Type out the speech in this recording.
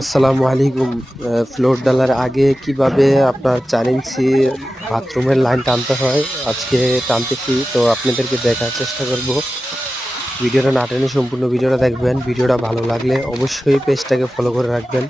আসসালামু আলাইকুম। ফ্লোর ডালার আগে কিভাবে আপনার ৪ ইঞ্চি বাথরুমের লাইন টানতে হয়, আজকে টানতেছি। তো আপনাদেরকে দেখার চেষ্টা করব। ভিডিওটা না টেনে সম্পূর্ণ ভিডিওটা দেখবেন। ভিডিওটা ভালো লাগলে অবশ্যই পেজটাকে ফলো করে রাখবেন।